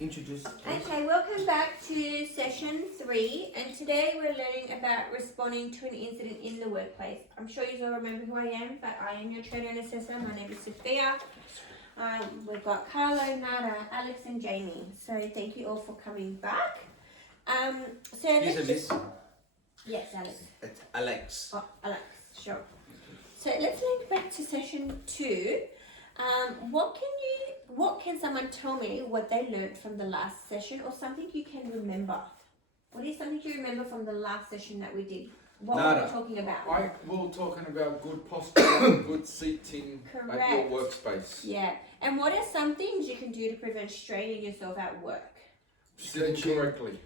Introduce. Okay, welcome back to session 3, and today we're learning about responding to an incident in the workplace. I'm sure you all remember who I am, but I am your trainer and assessor. My name is Sophia. We've got Carlo, Nada, Alex and Jamie. So thank you all for coming back. Yes, Alex. It's Alex. Oh, Alex, sure. So let's link back to session 2. What can someone tell me what they learned from the last session, or something you can remember? What is something you remember from the last session that we did? What were we talking about? We were talking about good posture, good seating at your workspace. Yeah. And what are some things you can do to prevent straining yourself at work? Sitting correctly.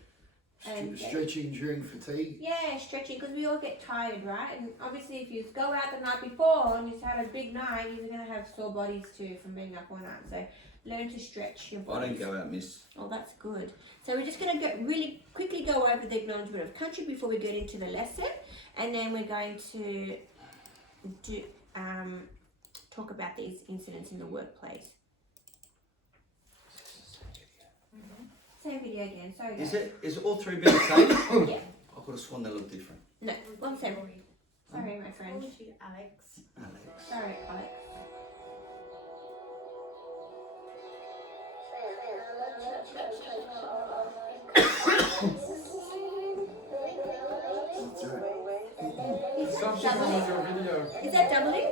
Stretching during fatigue. Yeah, stretching, because we all get tired, right? And obviously if you go out the night before and you've had a big night, you're going to have sore bodies too from being up all night. So learn to stretch your body. I don't go out, miss. Oh, that's good. So we're just going to really quickly go over the acknowledgement of country before we get into the lesson. And then we're going to talk about these incidents in the workplace. Same video again, sorry guys. Is all three being the same? Yeah. I could have sworn they look different. No, one second. Sorry, my friend. Alex. Alex. Sorry, Alex. Is that Something on doubling? your video. Is that doubling?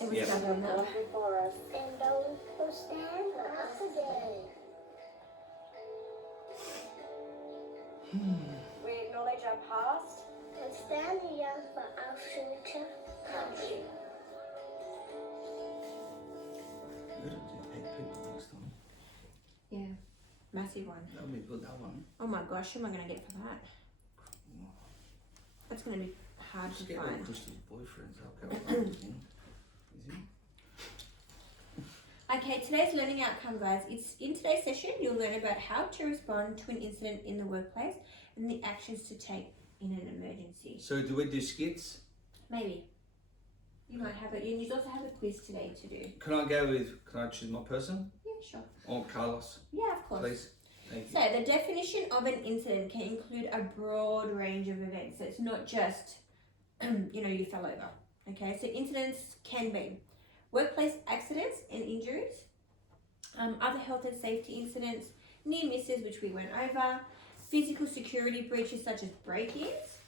It was Yep. doubling now. And those who stand up today. We acknowledge our past. And stand here for our future country. We're going to do 8 people next time. Yeah, massive one. That'll be good, that one. Oh my gosh, who am I going to get for that? That's going to be hard Just to get find. Crystal's boyfriends. I'll go with him. Is he? Okay, today's learning outcome, guys. In today's session, you'll learn about how to respond to an incident in the workplace and the actions to take in an emergency. So do we do skits? Maybe. You might have it. And you also have a quiz today to do. Can I choose my person? Yeah, sure. Or Carlos, Yeah, of course. please? Thank you. So the definition of an incident can include a broad range of events. So it's not just, you fell over. Okay, so incidents can be workplace accidents and injuries, other health and safety incidents, near misses, which we went over, physical security breaches such as break-ins,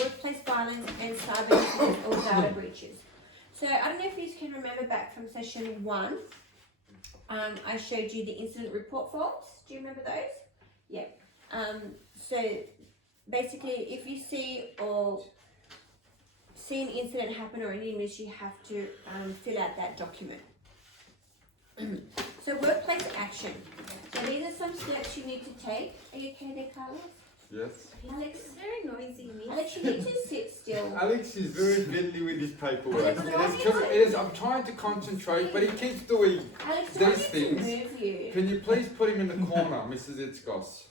workplace violence, and cyber incidents or data breaches. So I don't know if you can remember back from session 1. I showed you the incident report forms. Do you remember those? Yeah. So basically, if you see an incident happen or an image, you have to fill out that document. So workplace action. So these are some steps you need to take. Are you okay there, Carlos? Yes. Alex, Very noisy, me. Alex, you need to sit still. Alex is very fiddly with his paperwork. Alex, I'm trying to concentrate, but he keeps doing. Alex, do I These need to things- move you? Can you please put him in the corner, Mrs. Itzkos?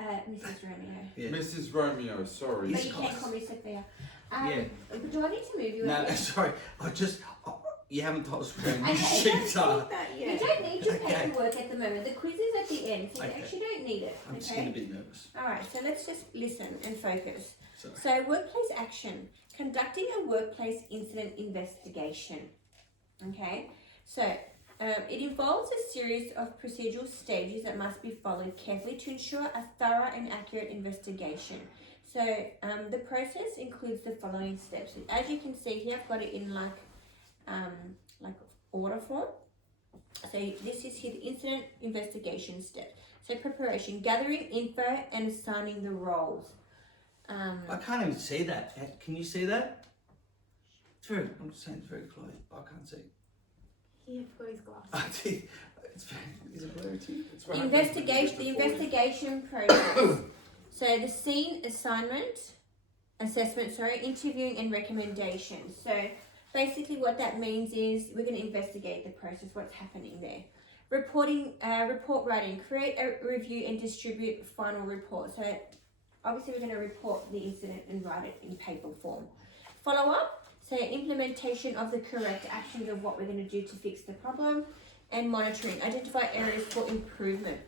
Mrs. Romeo. Yeah. Mrs. Romeo, sorry. But you can call me Sophia. Yeah. Do I need to move you? No, again? sorry. You haven't told us where Okay, your sheets are. You don't need your Okay. paperwork at the moment. The quiz is at the end, so you Okay. actually don't need it. I'm just getting a Okay. bit nervous. Alright, so let's just listen and focus. Sorry. So, workplace action. Conducting a workplace incident investigation. Okay, so it involves a series of procedural stages that must be followed carefully to ensure a thorough and accurate investigation. So, the process includes the following steps. As you can see here, I've got it in like order form. So this is here the incident investigation step. So preparation, gathering info and assigning the roles. I can't even see that. Can you see that? I'm just saying it's very close. I can't see. He forgot his glasses. I see. Is it blurry too? It's what happens when you The get the 40. investigation process. So the scene assessment, interviewing and recommendations. So basically what that means is we're going to investigate the process, what's happening there. Report writing, create a review and distribute final report. So obviously we're going to report the incident and write it in paper form. Follow up, so implementation of the correct actions of what we're going to do to fix the problem, and monitoring, identify areas for improvement.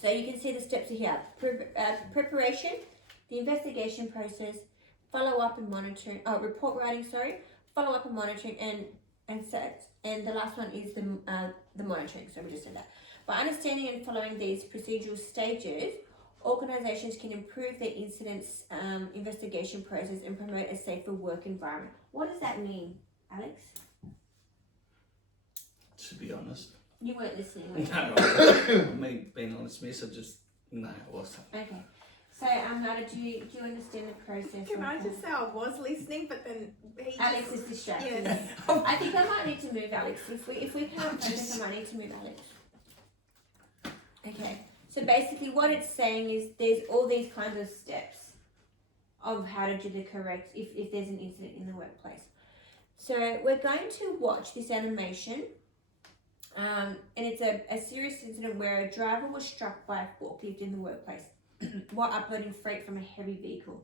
So you can see the steps are here. Preparation, the investigation process, follow up and monitoring, report writing, follow up and monitoring, and set. And the last one is the monitoring, so we just said that. By understanding and following these procedural stages, organisations can improve their incidents investigation process and promote a safer work environment. What does that mean, Alex? To be honest. You weren't listening, were you? No, me being honest, miss, I just, no, I wasn't. Okay. So, Nada, do you understand the process? Can I just say I was listening, but then he Alex just, is distracted. Yes. I think I might need to move Alex. If we can't focus, I might need to move Alex. Okay. So basically, what it's saying is there's all these kinds of steps of how to do the correct if there's an incident in the workplace. So we're going to watch this animation. And it's a serious incident where a driver was struck by a forklift in the workplace while uploading freight from a heavy vehicle.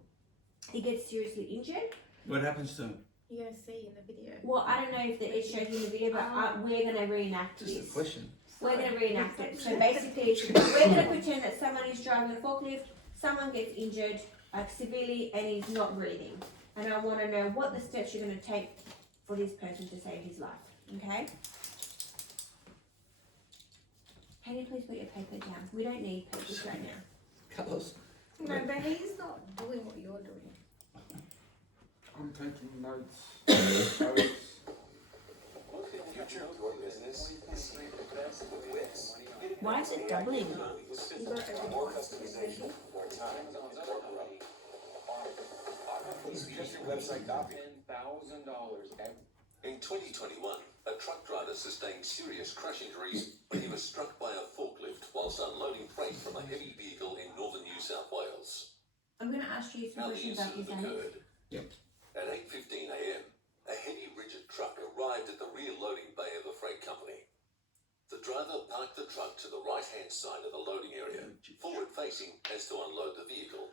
He gets seriously injured. What happens to him? You're going to see in the video. Well, I don't know if it shows in the video, but we're going to reenact Just a this. question. We're going to reenact it. So basically, we're going to pretend that someone is driving a forklift, someone gets injured, like severely, and he's not breathing. And I want to know what the steps you're going to take for this person to save his life. Okay? Can you please put your paper down? We don't need papers right now. Carlos. No, but he's not doing what you're doing. I'm taking notes. Alex. Future of your business is with Wix. Why is it doubling? More customization, more time, more money. Just your website copy. $10,000. In 2021, a truck driver sustained serious crash injuries when he was struck by a forklift whilst unloading freight from a heavy vehicle in northern New South Wales. I'm going to ask you some How the questions about incident this, Alex. occurred. Yep. At 8:15 a.m., a heavy rigid truck arrived at the rear loading bay of the freight company. The driver parked the truck to the right-hand side of the loading area, forward-facing as to unload the vehicle.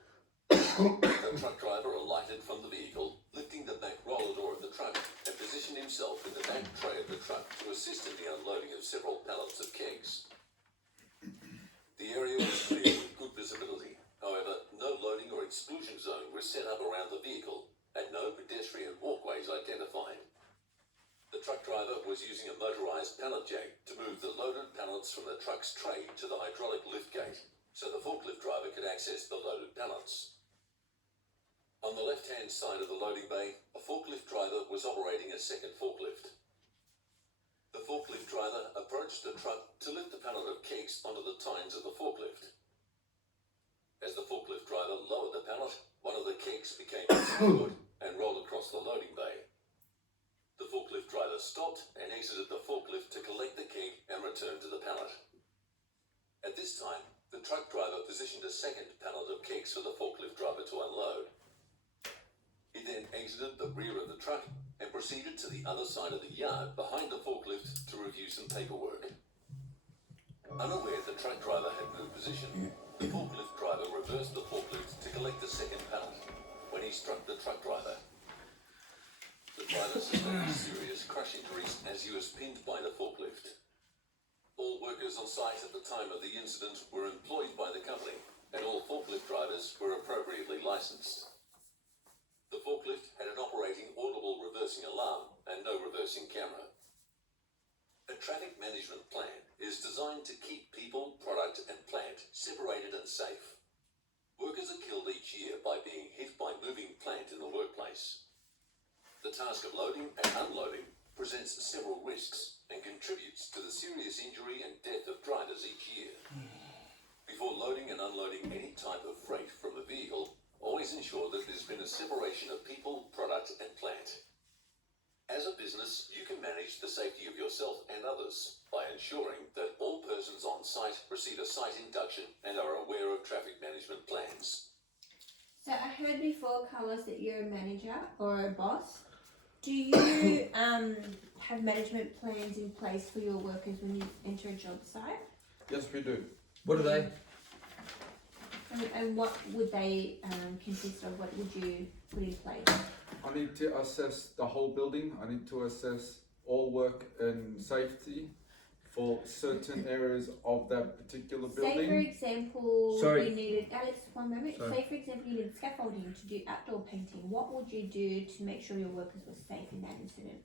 The truck driver alighted from the vehicle, lifting the back roller door of the truck, and positioned himself in the back tray of the truck to assist in the unloading of several pallets of kegs. The area was clear with good visibility. However, no loading or exclusion zone was set up around the vehicle, and no pedestrian walkways identified. The truck driver was using a motorised pallet jack to move the loaded pallets from the truck's tray to the hydraulic lift gate, so the forklift driver could access the loaded pallets. On the left-hand side of the loading bay, a forklift driver was operating a second forklift. The forklift driver approached the truck to lift the pallet of kegs onto the tines of the forklift. As the forklift driver lowered the pallet, one of the kegs became secured and rolled across the loading bay. The forklift driver stopped and exited the forklift to collect the keg and return to the pallet. At this time, the truck driver positioned a second pallet of kegs for the forklift driver to unload. He then exited the rear of the truck and proceeded to the other side of the yard behind the forklift to review some paperwork. Unaware the truck driver had moved position, the forklift driver reversed the forklift to collect the second pallet when he struck the truck driver. The driver sustained serious crash injuries as he was pinned by the forklift. All workers on site at the time of the incident were employed by the company, and all forklift drivers were appropriately licensed. The forklift had an operating audible reversing alarm and no reversing camera. A traffic management plan is designed to keep people, product and plant separated and safe. Workers are killed each year by being hit by moving plant in the workplace. The task of loading and unloading presents several risks and contributes to the serious injury and death of drivers each year. Before loading and unloading any type of freight from a vehicle, always ensure that there's been a separation of people, product and plant. As a business, you can manage the safety of yourself and others by ensuring that all persons on site receive a site induction and are aware of traffic management plans. So I heard before, Carlos, that you're a manager or a boss. Do you have management plans in place for your workers when you enter a job site? Yes, we do. What are they? So And what would they consist of? What would you put in place? I need to assess the whole building. I need to assess all work and safety for certain areas of that particular Say for building. example, Sorry. you needed, Alex, one moment. Sorry. Say for example, you needed scaffolding to do outdoor painting. What would you do to make sure your workers were safe in that incident?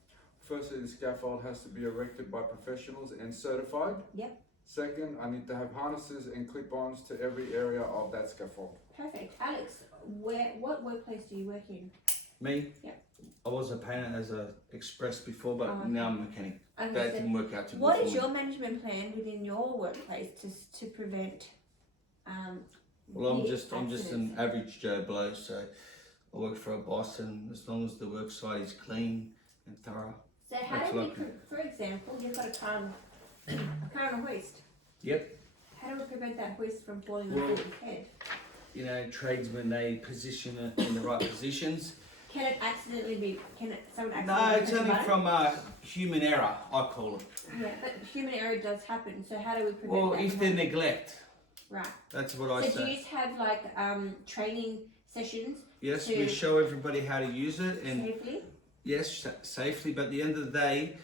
Firstly, the scaffold has to be erected by professionals and certified. Yep. Second, I need to have harnesses and clip-ons to every area of that scaffold. Perfect. Alex, what workplace do you work in? Me? Yep. I was a painter as a express before, but Oh, okay. now I'm a mechanic. That Understood. didn't work out too good What for is me. your management plan within your workplace to prevent Well, I'm the just an accidents? average Joe Blow, so I work for a boss, and as long as the work site is clean and thorough. So how That's do we, lucky. for example, you've got a car on a hoist. Yep. How do we prevent that hoist from falling Well- on somebody's head? You know, tradesmen, they position it in the right positions. Can it accidentally be? Can it? Someone No, accidentally it's push a only button? from human error, I call it. Yeah, but human error does happen. So how do we prevent Well, that? if from they happening? neglect, Right. that's what I So do say. you have like training sessions Yes, to- we show everybody how to use it, and safely? yes, safely. But at the end of the day,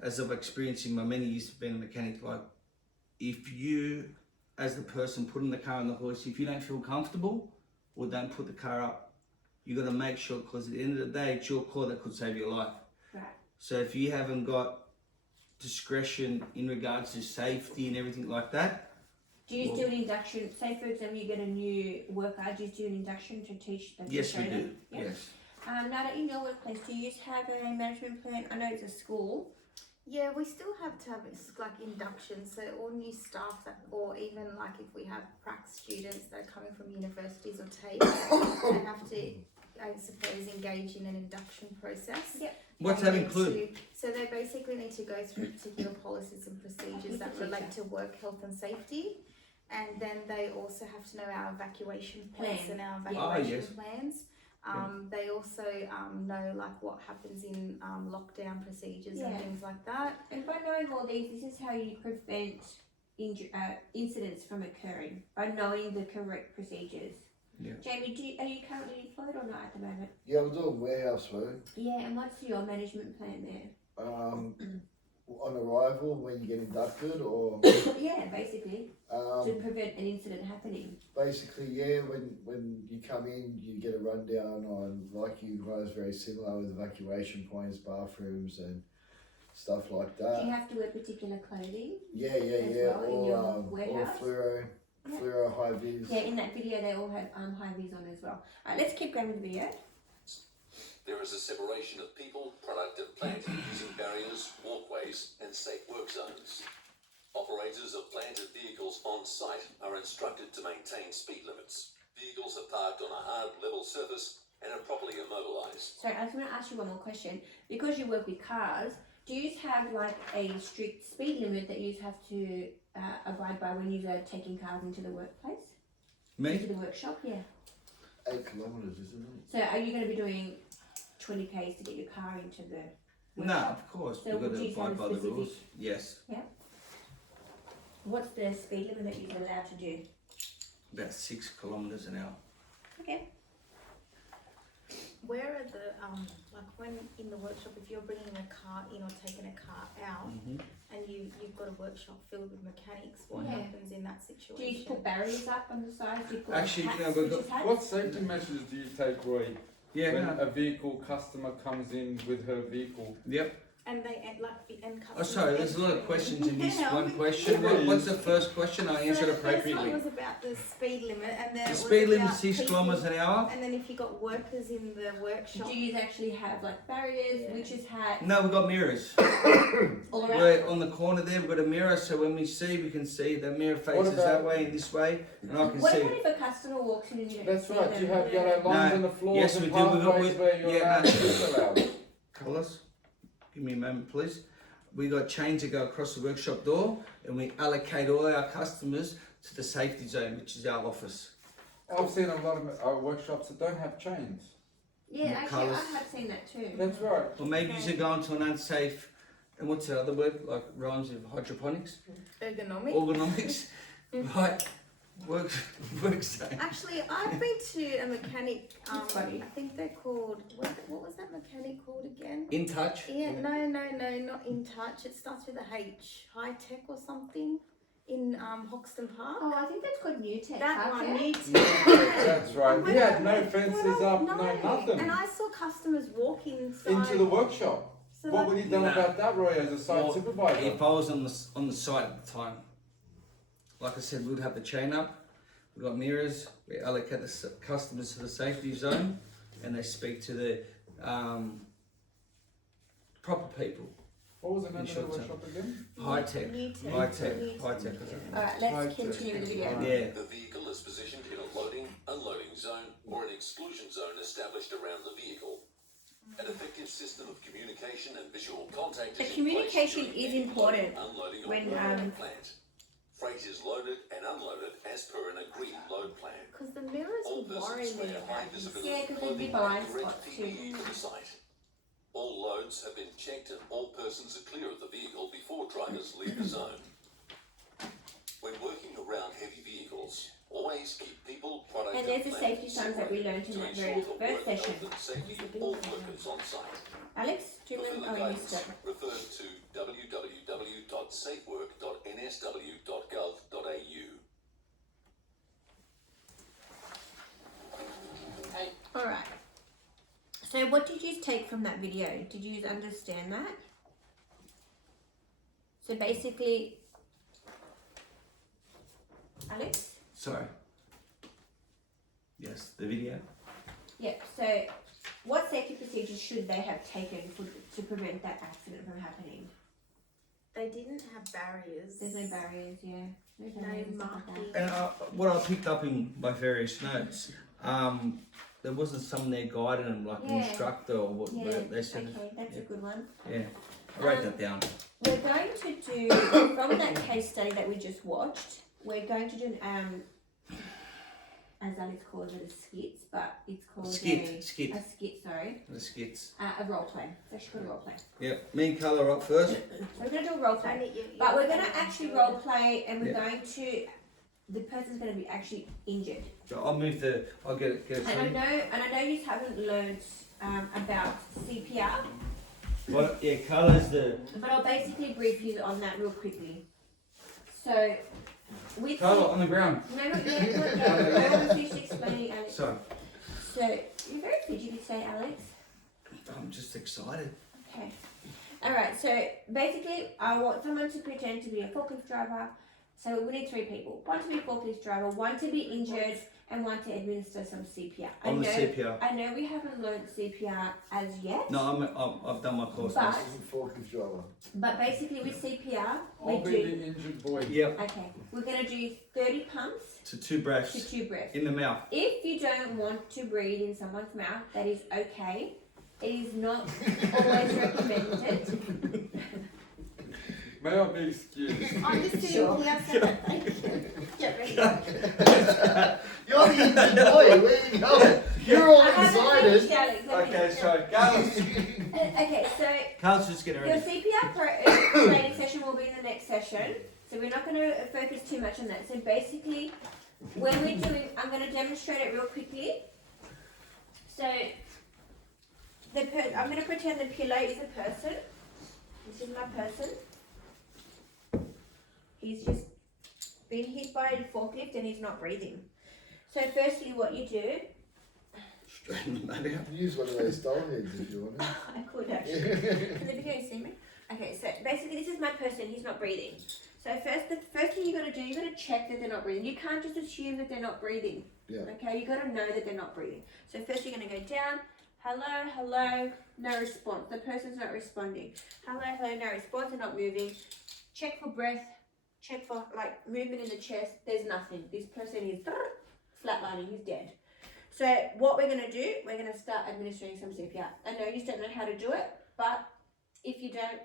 as I've experienced in my many years of being a mechanic, like if you, as the person putting the car on the hoist, if you don't feel comfortable or don't put the car up, you got to make sure, because at the end of the day, it's your call that could save your life. Right. So if you haven't got discretion in regards to safety and everything like that, Do you Well- do an induction? Say for example, you get a new worker. Do you do an induction to teach them? yes, we train them? do. Yeah. Yes. Nada, in your workplace, do you have a management plan? I know it's a school. Yeah, we still have to have like induction, so all new staff that, or even like if we have prac students that are coming from universities or TAFE, they have to, I suppose, engage in an induction process. Yep. What's They that need include? So they basically need to go through particular policies and procedures that relate to work health and safety, and then they also have to know our evacuation plans Plan. and our Yeah. evacuation yes. plans. They also know like what happens in lockdown procedures Yeah. and things like that. And by knowing all these, this is how you prevent incidents from occurring, by knowing the correct procedures. Yeah. Jamie, are you currently employed or not at the moment? Yeah, I'm doing warehouse work. Yeah, and what's your management plan there? On arrival when you get inducted, or Yeah, basically, to prevent an incident happening. basically, yeah, when you come in, you get a rundown on, like you guys, very similar with evacuation points, bathrooms, and stuff like Do that. you have to wear particular clothing? Yeah, as well in your all warehouse? fluoro, fluoro high vis. Yeah, in that video they all had high vis on as well. Alright, let's keep going with the video. There is a separation of people, product and plant using barriers, walkways and safe work zones. Operators of plant and vehicles on site are instructed to maintain speed limits. Vehicles are parked on a hard level surface and are properly immobilised. So I was going to ask you one more question. Because you work with cars, do you have like a strict speed limit that you have to abide by when you are taking cars into the workplace? Me? Into the workshop, yeah. 8 kilometres, isn't it? So are you going to be doing 20 k's to get your car into the No, workshop? of course. So We've got would to you have abide a by the specific- rules. Yes. What's the speed limit that you're allowed to do? About 6 kilometres an hour. Okay. Where are the like when in the workshop, if you're bringing a car in or taking a car out, and you've got a workshop filled with mechanics, what Yeah. happens in that Do you situation? put barriers up on the sides? Do you put Actually, hats, no, we've got- switches hats? What safety measures do you take, Roy, Yeah. when No. a vehicle customer comes in with her vehicle? Yep. And they end like the end Oh, customers. sorry. There's a lot of questions in this Yeah, one we- question. What's the first question? I answered So the first appropriately. one was about the speed limit, and then The it was speed limit about is 6 people- kilometres an hour. And then if you got workers in the workshop, Do you actually have like barriers, Yeah. witches hats, No, we've got mirrors. all around? We're on the corner there. We've got a mirror, so when we see, we can see the mirror faces that about- way and this way, and I can What see. about if a customer walks in and you don't That's see right, them? you have yellow lines No. on the floors Yes, and we do. We've got- pathways where you're yeah, allowed no. to disallow. Colours. Give me a moment, please. We got chains that go across the workshop door, and we allocate all our customers to the safety zone, which is our office. I've seen a lot of workshops that don't have chains. Yeah, What actually, colours? I have seen that too. That's right. Or maybe you go into an unsafe, and what's the other word? Like rhymes with hydroponics? ergonomic. Ergonomics. Right. Work safe. Actually, I've been to a mechanic. That's funny. I think they're called. What was that mechanic called again? In touch. Yeah, no, not In Touch. It starts with a H. High Tech or something. In Hoxton Park. Oh, I think that's called New Tech. That Car one, Care. New Tech. That's right. And He when had I- no when fences I- up, no. no nothing. And I saw customers walking inside. Into the workshop. So What like, would he done Nah. about that, Roy, as a site Well, supervisor? If I was on the site at the time, like I said, we'd have the chain up. We've got mirrors. We allocate the customers to the safety zone, and they speak to the proper people. What was the name of the Short term. workshop again? High tech. New Tech. High tech. New High tech. Alright, let's continue with the video. Yeah. The vehicle is positioned in a loading, unloading zone, or an exclusion zone established around the vehicle. An effective system of communication and visual contact The is in communication place during is any important loading, unloading or when, loading um, plant. Freight is loaded and unloaded as per an agreed load plan. because the mirrors All would worry persons me wear about high this. visibility Yeah, 'cause there'd be clothing blind and correct spots PPE too. for the site. All loads have been checked and all persons are clear of the vehicle before drivers leave the zone. When working around heavy vehicles, always keep people, product And there's the plant safety signs that we learned in to that ensure very the first work session. health and safety of all workers on site. Alex, do you For remember? further Oh, you missed guidance, it. refer to www.safework.nsw.gov.au. Alright. So what did you take from that video? Did you understand that? So basically, Alex? Sorry. Yes, the video. Yep, so what safety procedures should they have taken to prevent that accident from happening? They didn't have barriers. There's no barriers, yeah. No No barriers and stuff like marking. that. And what I picked up in my various notes, there wasn't someone there guiding them, like an Yeah. instructor or what Yeah, they said. okay, that's a good one. Yeah, I wrote that down. We're going to do, from that case study that we just watched, we're going to do as Alex calls it, a skits, but it's called Skit. a skit, sorry. The skits. A role play. It's actually called a role play. Yep, me and colour up first. So we're going to do a role play. Only you- But we're going you- to actually role play and we're Yeah. going to, the person's going to be actually injured. So I'll get it And through. I know you haven't learnt about CPR, Well, yeah, colour's the. but I'll basically brief you on that real quickly. So, with Carla, on the ground. no, not yet, not yet. I want to finish explaining, Alex. Sorry, So, you're very fidgety today, Alex. I'm just excited. Okay. Alright, so basically, I want someone to pretend to be a forklift driver. So we need 3 people. One to be a forklift driver, one to be injured, and one to administer some CPR. I'm the CPR. I know we haven't learned CPR as yet. No, I've done my course. But- This is a forklift driver. But basically with CPR, we I'll be do. the injured boy. Yep, Okay, we're going to do 30 pumps to 2 to breaths 2 breaths. in the mouth. If you don't want to breathe in someone's mouth, that is okay. It is not always recommended. May I be excused? I'm just sitting Sure. here, so thank you. Get ready. You're the injured boy. Where you going? You're all I haven't finished, excited. Alex, let me- Okay, so Carlos. Okay, so Carlos, just get your ready. CPR training session will be in the next session. So we're not going to focus too much on that. So basically, when we're doing, I'm going to demonstrate it real quickly. So I'm going to pretend the pillow is a person. This is my person. He's just been hit by a forklift and he's not breathing. So firstly, what you do, Straighten that out. Use one of those doll heads if you want I could actually. to. Can the video see me? Okay, so basically this is my person, he's not breathing. So the first thing you gotta do, you gotta check that they're not breathing. You can't just assume that they're not breathing. Yeah. Okay, you gotta know that they're not breathing. So first you're gonna go down, hello, hello, no response. The person's not responding. Hello, hello, no response, they're not moving. Check for breath, check for like movement in the chest, there's nothing. This person is flatlining, he's dead. So what we're gonna do, we're gonna start administering some CPR. I know you don't know how to do it, but if you don't,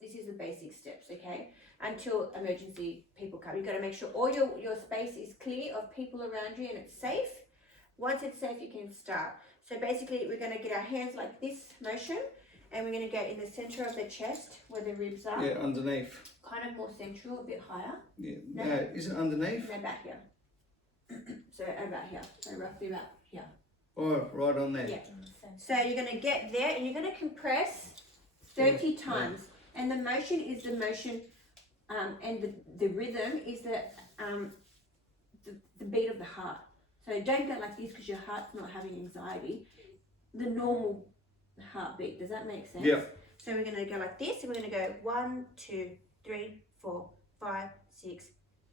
this is the basic steps, okay? Until emergency people come. You've got to make sure all your space is clear of people around you and it's safe. Once it's safe, you can start. So basically, we're going to get our hands like this motion, and we're going to go in the center of the chest where the ribs are. Yeah, underneath. Kind of more central, a bit higher. Yeah. No. No, is it underneath? No, back here. So about here, so roughly about here. Oh, right on there. Yeah. So you're going to get there and you're going to compress 30 times. And the motion is the motion, and the rhythm is the beat of the heart. So don't go like this because your heart's not having anxiety. The normal heartbeat. Does that make sense? Yeah. So we're going to go like this, and we're going to go 1, 2, 3, 4, 5, 6,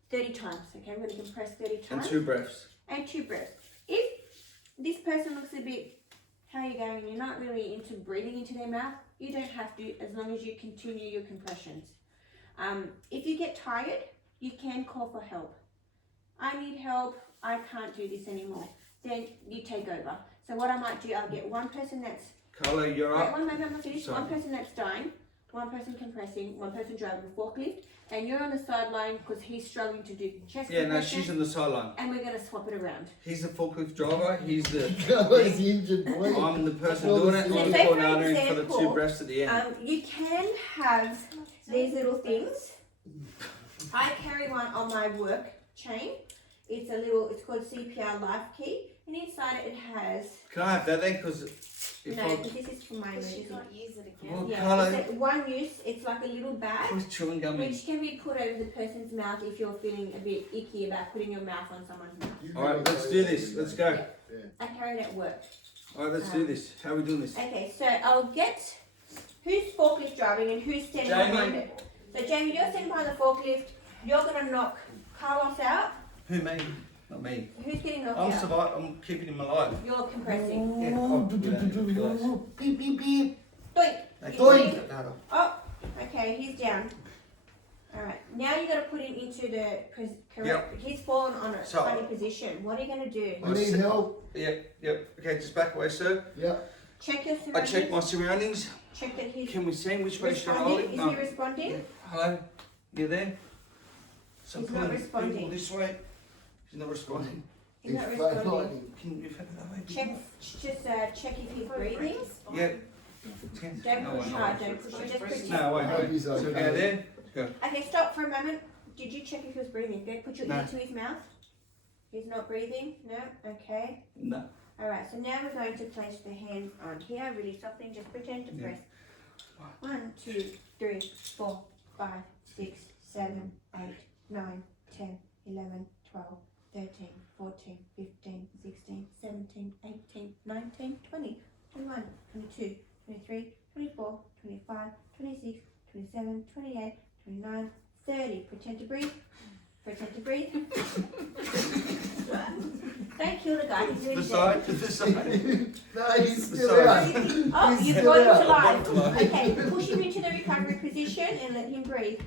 30 times. Okay, we're going to compress 30 times. And 2 breaths. And 2 breaths. If this person looks a bit, how are you going, and you're not really into breathing into their mouth, you don't have to, as long as you continue your compressions. If you get tired, you can call for help. I need help, I can't do this anymore. Then you take over. So what I might do, I'll get one person that's, Carla, you're wait, up. one moment, I'm not finished. Sorry. One person that's dying, one person compressing, one person driving the forklift, and you're on the sideline because he's struggling to do chest Yeah, no, compression, she's on the sideline. and we're going to swap it around. He's the forklift driver. He's the. He's the injured boy. I'm the person Well, doing it. so I'm say for coordinating for the 2 example, breaths at the end. You can have these little things. I carry one on my work chain. It's called CPR Life Key, and inside it has, Can I have that then? Because if no, I. because this is for my Because you emergency. can't use it again. Well, Yeah, Carla, it's a one use, it's like a little bag, put chewing gum in. which can be put over the person's mouth if you're feeling a bit icky about putting your mouth on someone's mouth. Alright, let's do this. Let's go. I carry it at work. Alright, let's do this. How are we doing this? Okay, so I'll get who's forklift driving and who's standing Jamie. behind it. So Jamie, you're standing behind the forklift. You're gonna knock Carlos out. Who, me? Not me. Who's getting knocked I'm out? surviving. I'm keeping him alive. You're compressing. Yeah. Oh, yeah. Beep, beep, beep. Doink. Thank You're you. doing- Oh, okay, he's down. Alright, now you gotta put him into the correct. He's fallen on a So- funny position. What are you gonna do? You need help? Yep, yep. Okay, just back away, sir. Yeah. Check your I surroundings. check my surroundings. Check that he's Can we see him? Which way should I hold responding. him? Is he responding? Hello? You there? So He's I'm not pulling responding. people this way. He's not responding. He's not He's responding. flatlining. Can you flip it that way? Check if he's breathing. Yeah. Don't No, push no, hard, no. don't push hard, just push No, it. wait, Hope wait. he's So go okay. there. Go. Okay, stop for a moment. Did you check if he was breathing? Okay, put your No. ear to his mouth. He's not breathing? No? Okay. No. Alright, so now we're going to place the hands on here, really softly, just pretend to Yeah. press. 1, 2, 3, 4, 5, 6, 7, 8, 9, 10, 11, 12, 13, 14, 15, 16, 17, 18, 19, 20, 21, 22, 23, 24, 25, 26, 27, 28, 29, 30. Pretend to breathe. Pretend to breathe. Don't kill the guy, he's To doing the it. side, to the side. No, he's still Sorry. out. Oh, He's you've still got him out. to life. Alive. Okay, push him into the recovery position and let him breathe.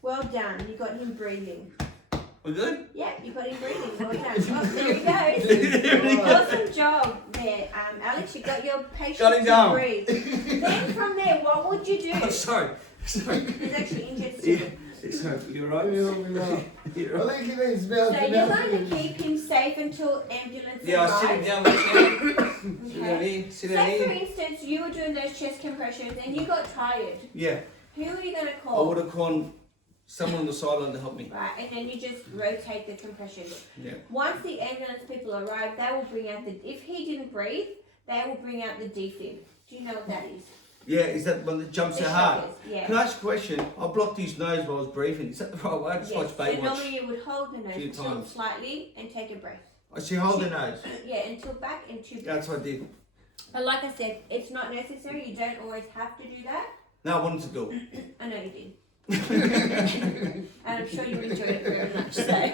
Well done, you got him breathing. We good? Yeah, you got him breathing. Well done. Oh, there he goes. Awesome job there, Alex. You got your patient Got him to down. breathe. Then from there, what would you do? Oh, sorry. Sorry. He's actually injured Yeah. still. Sorry. You're right. You're right. You're I right. think he needs So mouth to you're mouth. going to keep him safe until ambulance Yeah, I sit him arrives. down the chair. Sit down Okay. here. Sit down Say for here. instance, you were doing those chest compressions and you got tired. Yeah. Who are you going to I call? would have called someone on the sideline to help me. Right, and then you just rotate the compressions. Yeah. Once the ambulance people arrive, they will bring out if he didn't breathe, they will bring out the defib. Do you know what that is? Yeah, is that one that jumps The so hard? shockers, yeah. Can I ask a question? I blocked his nose while I was breathing. Is that the right way? I just Yes. watched So Baywatch. normally you would hold the Few nose tilt times. slightly and take a breath. I see, hold the nose. Yeah, and tilt back and two breaths. That's what I did. But like I said, it's not necessary. You don't always have to do that. No, I wanted to do it. I know you did. And I'm sure you enjoyed it very much. So,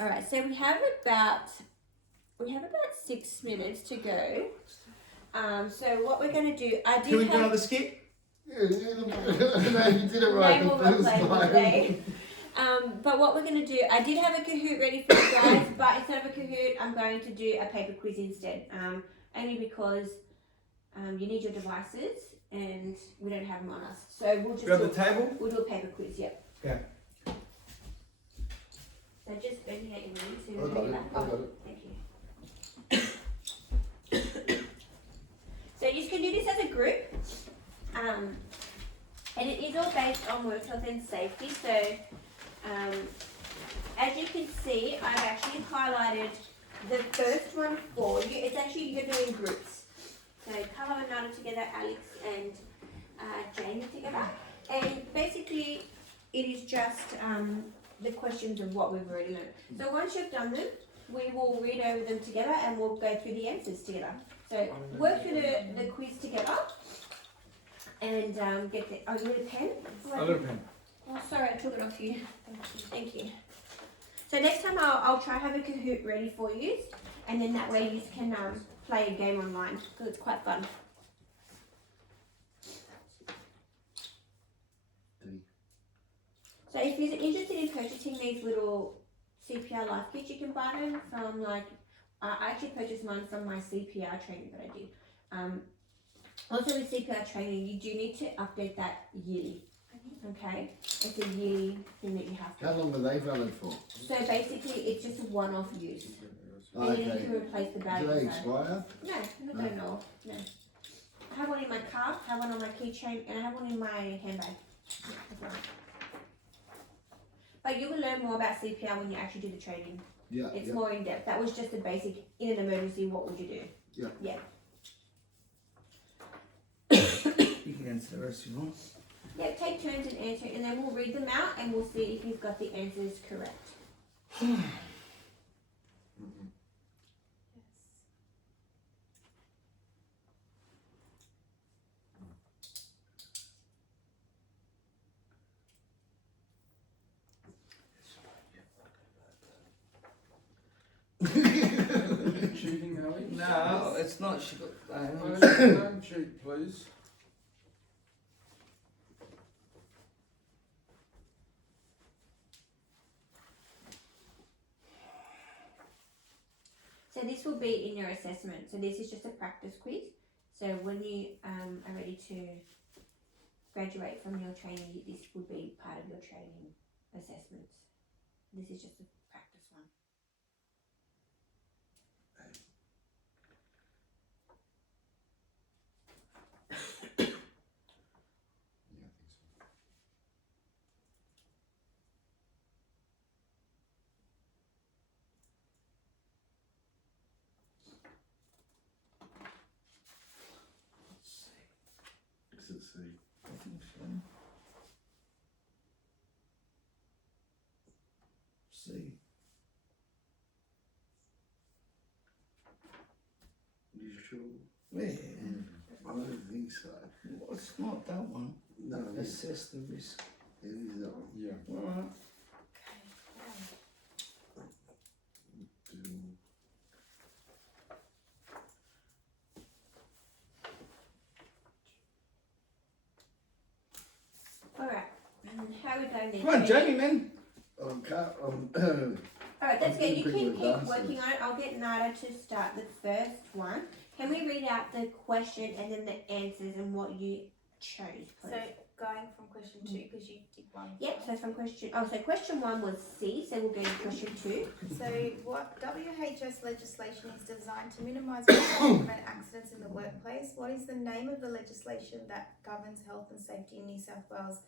all right. So we have about 6 minutes to go. So what we're going to do, I Can we did do have another skit? Yeah, no, you did it right no the more first role play time. today. But what we're going to do, I did have a Kahoot ready for you guys, but instead of a Kahoot, I'm going to do a paper quiz instead. Only because you need your devices and we don't have them on us. So we'll just Grab do, the table. we'll do a paper quiz, yeah. Okay. So just open it in so I you got bring it it, back. I got it. Thank you. So you can do this as a group. And it is all based on work health and safety. So As you can see, I've actually highlighted the first one for you. It's actually, you're doing groups. So Carlo and Nada together, Alex and Jamie together. And basically, it is just the questions of what we've already learned. So once you've done them, we will read over them together and we'll go through the answers together. So work through the quiz together and get the, oh, you need a pen? I got a pen. Oh, sorry, I took it off you. Thank you. So next time I'll try have a Kahoot ready for you, and then that way you can play a game online because it's quite fun. So if you're interested in purchasing these little CPR life kits, you can buy them from like, I actually purchased mine from my CPR training that I did. Also with CPR training, you do need to update that yearly. Okay, it's a yearly thing that you have to. How long are they valid for? So basically, it's just a one-off use, and then you Okay. can replace the Do battery. they so- expire? No, not at all. No. I have one in my car, I have one on my keychain, and I have one in my handbag as well. But you will learn more about CPR when you actually do the training. Yeah, It's yeah. more in depth. That was just a basic. In an emergency, what would you do? Yeah. Yeah. You can answer the rest if you want. Yeah. Take turns and answer, and then we'll read them out, and we'll see if you've got the answers correct. Cheating, Ellie? No, it's not. She got. Don't cheat, please. So this will be in your assessment. So this is just a practice quiz. So when you are ready to graduate from your training, this will be part of your training assessments. This is just a practice one. Exit C. I think so. See. You sure? Where? I don't think so. Well, it's not that one. No, it is. Assess the risk. It is that one. Yeah. Alright. Alright, how are we going then? Come on, Jamie, man. Alright, that's good. You Pretty can good keep answers. working on it. I'll get Nada to start the first one. Can we read out the question and then the answers and what you chose, please? So going from question 2, because you did one. Yep, so from question 1 was C, so we'll go to question 2. So what WHS legislation is designed to minimise risk and prevent accidents in the workplace? What is the name of the legislation that governs health and safety in New South Wales?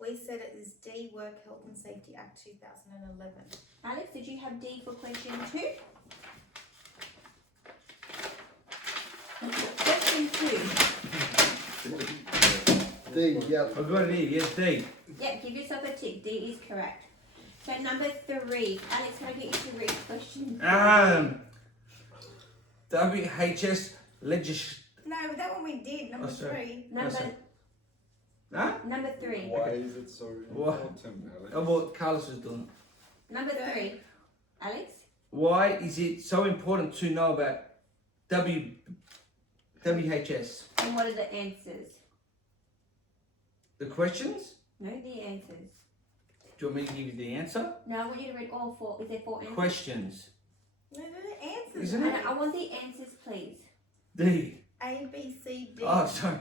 We said it is D, Work Health and Safety Act 2011. Alex, did you have D for question 2? Question 2. D, yep. I've got it here. Yes, D. Yep, give yourself a tick. D is correct. So number 3. Alex, can I get you to read question? WHS No, that one we did, number Oh, sorry. 3. Number sorry. Huh? number 3. Why is it so What? important, Ellie? Oh, well, Carlos was doing it. Number 3. Alex? Why is it so important to know about WHS? And what are the answers? The questions? No, the answers. Do you want me to give you the answer? No, I want you to read all 4. Is there 4 answers? Questions. No, they're the answers. Isn't it? I want the answers, please. D. A, B, C, D. Oh, sorry.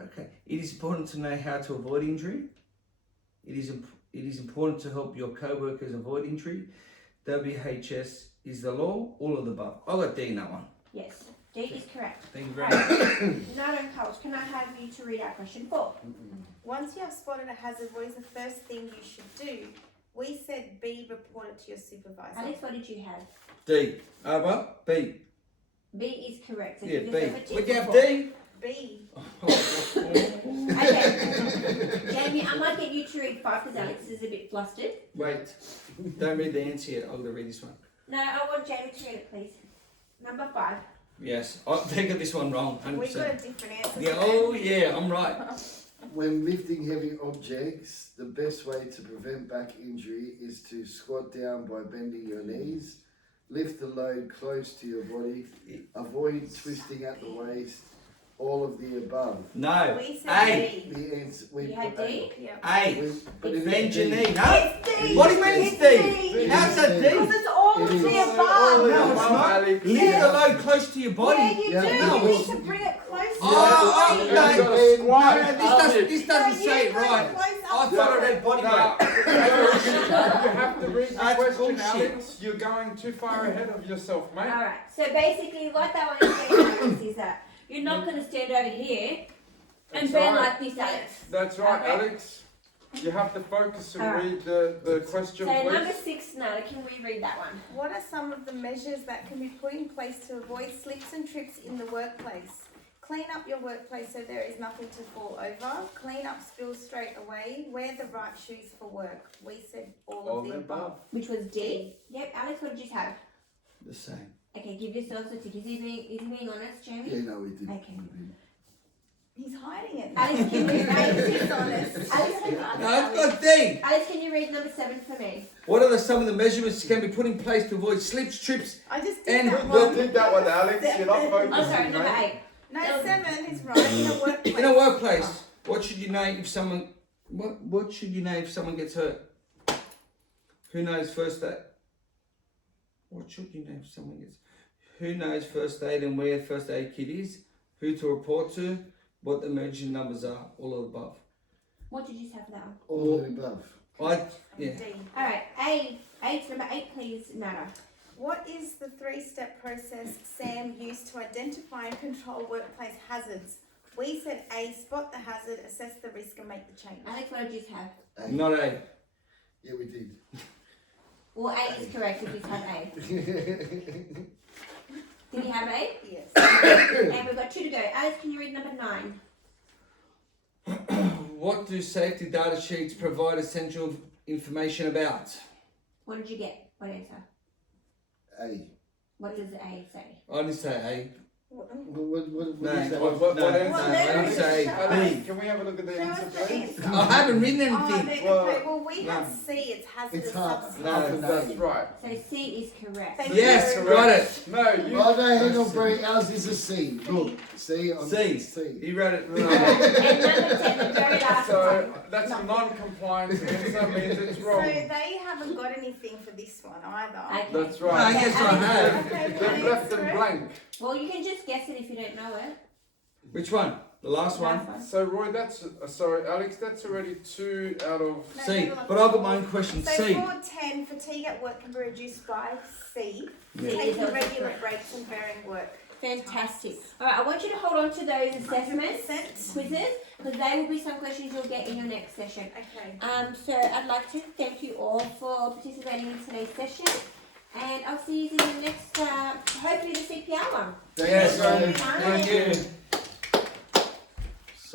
Okay. It is important to know how to avoid injury. It is important to help your co-workers avoid injury. WHS is the law. All of the above. I got D in that one. Yes, D is correct. Thank you very much. Nada and Carlos, can I have you to read out question 4? Once you have spotted a hazard, what is the first thing you should do? We said B, report it to your supervisor. Alex, what did you have? D. What? B. B is correct. So Yeah, give B. yourself a tick Would you have for- D? B. Okay. Jamie, I might get you to read 5 because Alex is a bit flustered. Wait. Don't read the answer yet. I'm going to read this one. No, I want Jamie to read it, please. Number 5. Yes. They got this one wrong. 100%. We got a different answer. Yeah, oh yeah, I'm right. When lifting heavy objects, the best way to prevent back injury is to squat down by bending your knees, lift the load close to your body, avoid twisting at the waist, all of the above. No. We said A. B. The answer, we You had put D? Yeah. A. but it Bend is your D. knee. No. It's D. What do you mean it's D? D. How's that D? Because it's all It of is. the All above. of No, the it's above, not. Alex. Lift the load close to your body. Yeah, you Yeah, do. no, You well, need to bring it closer. Oh, You no. gotta squat. This doesn't say it right. I thought I read body Now, weight. you have to read the That's question, bullshit. Alex. You're going too far ahead of yourself, mate. Alright, so basically what that one is saying, Alex, is that you're not going to stand over here and That's bend right. like this, Alex. That's right, Okay. Alex. You have to focus and Alright. read the question, So please. number 6 now, can we read that one? What are some of the measures that can be put in place to avoid slips and trips in the workplace? Clean up your workplace so there is nothing to fall over. Clean up spills straight away. Wear the right shoes for work. We said all of the above. Which was D. Yep, Alex, what did you have? The same. Okay, give yourself a tick. Is he being honest, Jamie? Yeah, no, we did. Okay. He's hiding it. Alex, can you read He's honest. Alex, No, it's got D. Alex, can you read number 7 for me? What are some of the measurements that can be put in place to avoid slips, trips? I just did And that Don't one. think that one, Alex. You're not focusing, Oh, sorry, number mate. 8. No, 7 is right. In a workplace. In a workplace, what should you know if someone? What should you know if someone gets hurt? Who knows first aid? What should you know if someone gets? Who knows first aid and where first aid kit is? Who to report to? What the emergency numbers are? All of the above. What did you say for that one? All of the above. Yeah. D. Alright, number 8, please, Nada. What is the 3-step process Sam used to identify and control workplace hazards? We said A, spot the hazard, assess the risk and make the change. Alex, what did you have? A. Not A. Yeah, we did. Well, A is correct if you have A. Did you have A? Yes. And we've got 2 to go. Alex, can you read number 9? What do safety data sheets provide essential information about? What did you get? What answer? A. What does A say? I didn't say What A. is that? What No, answer? What I didn't say Alex, B. can we have a look at the Show answer, us the please? answer. I haven't written Oh, anything. no, Well, okay, well we no. have C, it's hazardous It's half. substance. No, That's right. So C is correct. Thank Yes, you. got it. No, you. Oh no, hang on, bro. Ours is a C. Look, C on C. C. You wrote it. And number 10, the very last So one. that's a non-compliance answer, means it's So wrong. they haven't got anything for this one either. Okay. That's I right. guess I have. Okay, They've left them correct. blank. Well, you can just guess it if you don't know it. Which one? The last one? Last one. So Roy, that's sorry, Alex, that's already 2 out of. No, C. never But I've got my own question. So C. for 10, fatigue at work can be reduced by C. Yeah. Taking Yeah. regular breaks and varying work. Fantastic. Alright, I want you to hold on to those assessments, 100%. quizzes, because they will be some questions you'll get in your next session. Okay. So I'd like to thank you all for participating in today's session. And I'll see you in the next, hopefully the CPR one. Yes. Thank you. Bye. Thank you.